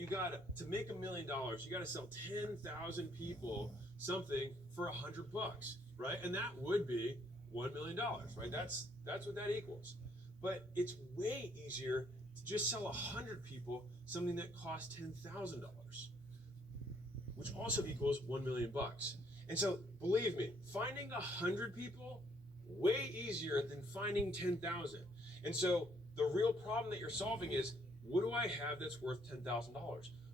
you got to make $1 million, you got to sell 10,000 people something for $100, right? And that would be $1 million, right? That's what that equals. But it's way easier to just sell 100 people something that costs $10,000, which also equals $1 million. And so, believe me, finding 100 people way easier than finding 10,000. And so, the real problem that you're solving is, what do I have that's worth $10,000?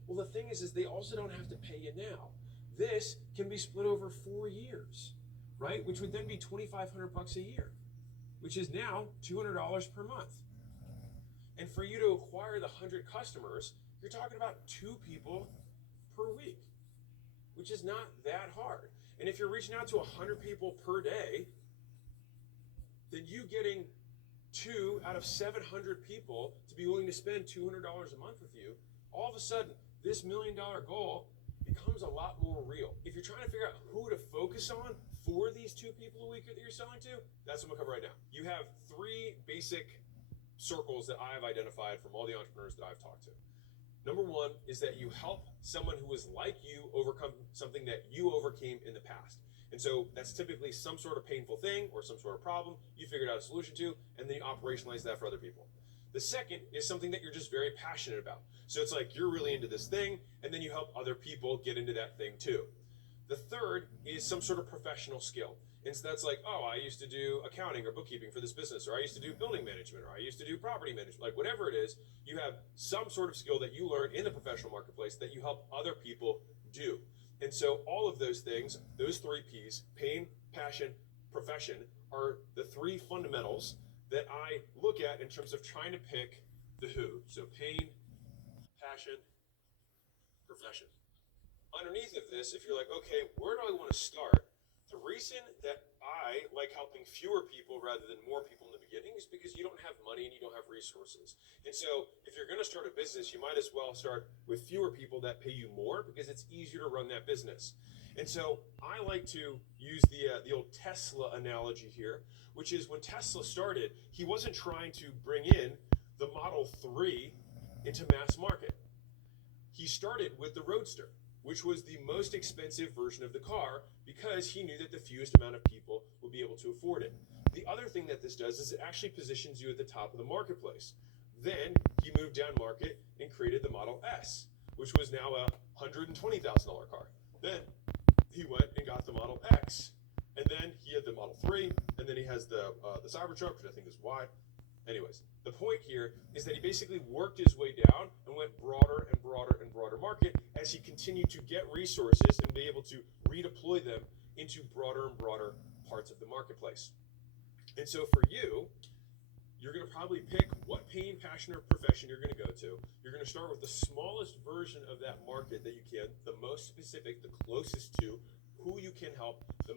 Well, the thing is they also don't have to pay you now. This can be split over 4 years, right? Which would then be $2,500 a year, which is now $200 per month. And for you to acquire the 100 customers, you're talking about 2 people per week, which is not that hard. And if you're reaching out to 100 people per day, then you getting 2 out of 700 people to be willing to spend $200 a month with you, all of a sudden, this $1 million goal becomes a lot more real. If you're trying to figure out who to focus on for these 2 people a week that you're selling to, that's what I'm gonna cover right now. You have 3 basic circles that I've identified from all the entrepreneurs that I've talked to. Number 1 is that you help someone who is like you overcome something that you overcame in the past. And so that's typically some sort of painful thing or some sort of problem you figured out a solution to, and then you operationalize that for other people. The second is something that you're just very passionate about. So it's like you're really into this thing, and then you help other people get into that thing too. The third is some sort of professional skill. And so that's like, oh, I used to do accounting or bookkeeping for this business, or I used to do building management, or I used to do property management, like whatever it is, you have some sort of skill that you learn in the professional marketplace that you help other people do. And so all of those things, those 3 P's, pain, passion, profession, are the 3 fundamentals that I look at in terms of trying to pick the who. So pain, passion, profession. Underneath of this, if you're like, okay, where do I want to start? The reason that I like helping fewer people rather than more people in the beginning is because you don't have money and you don't have resources. And so if you're going to start a business, you might as well start with fewer people that pay you more because it's easier to run that business. And so I like to use the old Tesla analogy here, which is when Tesla started, he wasn't trying to bring in the Model 3 into mass market. He started with the Roadster, which was the most expensive version of the car because he knew that the fewest amount of people would be able to afford it. The other thing that this does is it actually positions you at the top of the marketplace. Then he moved down market and created the Model S, which was now a $120,000 car. Then he went and got the Model X, and then he had the Model 3, and then he has the Cybertruck, which I think is Y. Anyways, the point here is that he basically worked his way down and went broader and broader and broader market as he continued to get resources and be able to redeploy them into broader and broader parts of the marketplace. And so for you, you're going to probably pick what pain, passion, or profession you're going to go to. You're going to start with the smallest version of that market that you can, the most specific, the closest to who you can help, the